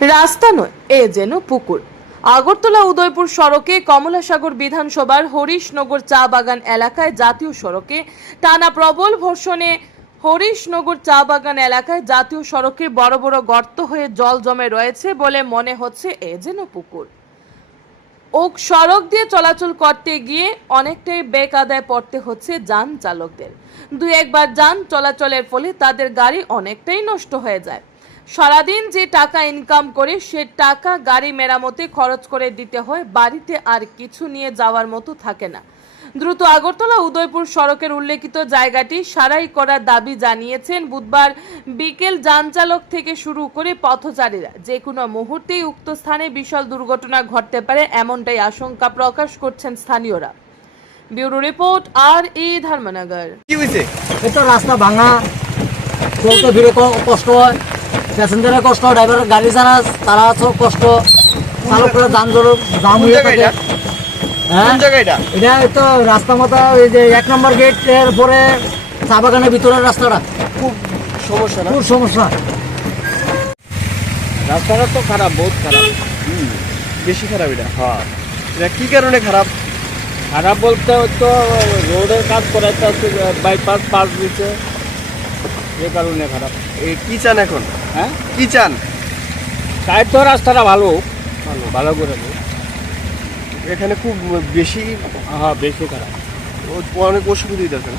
রাস্তা নয়, এ যেন পুকুর। আগরতলা উদয়পুর সড়কে কমলাসাগর বিধানসভার হরিশনগর চা বাগান এলাকায় জাতীয় সড়কে টানা প্রবল ভর্ষণে হরিশনগর চা বাগান এলাকায় জাতীয় সড়কে বড় বড় গর্ত হয়ে জল জমে রয়েছে বলে মনে হচ্ছে, এ যেন পুকুর। ও সড়ক দিয়ে চলাচল করতে গিয়ে অনেকটাই বেক আদায় পড়তে হচ্ছে যান চালকদের। দুই একবার যান চলাচলের ফলে তাদের গাড়ি অনেকটাই নষ্ট হয়ে যায়। সারাদিন যে টাকা ইনকাম করে সে টাকা গাড়ি মেরামতে খরচ করে দিতে হয় বাড়িতে আর কিছু নিয়ে যাওয়ার মতো থাকে না। দ্রুত আগরতলা উদয়পুর সড়কের উল্লেখিত জায়গাটি সারাই করার দাবি জানিয়েছেন বুধবার বিকেল যানচালক থেকে শুরু করে পথচারীরা। যে কোনো মুহূর্তেই উক্ত স্থানে বিশাল দুর্ঘটনা ঘটতে পারে এমনটাই আশঙ্কা প্রকাশ করছেন স্থানীয়রা। ব্যুরো রিপোর্ট আর এ ধর্মনগর। কি হয়েছে এই তো রাস্তা ভাঙা চলতে ফিরে কষ্ট হয়। প্যাসেঞ্জারের কষ্ট ড্রাইভার গাড়ি চালা তারা সব কষ্ট। চালকরা যান জাম কোন হয়ে থাকে। এটা? হ্যাঁ? এটা? তো রাস্তা মতো এই যে এক নম্বর গেটের পরে চা বাগানের ভিতরের রাস্তাটা। খুব সমস্যা খুব সমস্যা। রাস্তাটা তো খারাপ বহুত খারাপ। বেশি খারাপ এটা। হ্যাঁ। এটা কি কারণে খারাপ? খারাপ বলতে তো রোডের কাজ হচ্ছে বাইপাস পাস দিচ্ছে যে কারণে খারাপ। এই কি চান এখন? হ্যাঁ? কি চান? তাই তো রাস্তাটা ভালো। ভালো ভালো করে। এখানে খুব বেশি হ্যাঁ বেশি খারাপ। অনেক অসুবিধা হইতেছে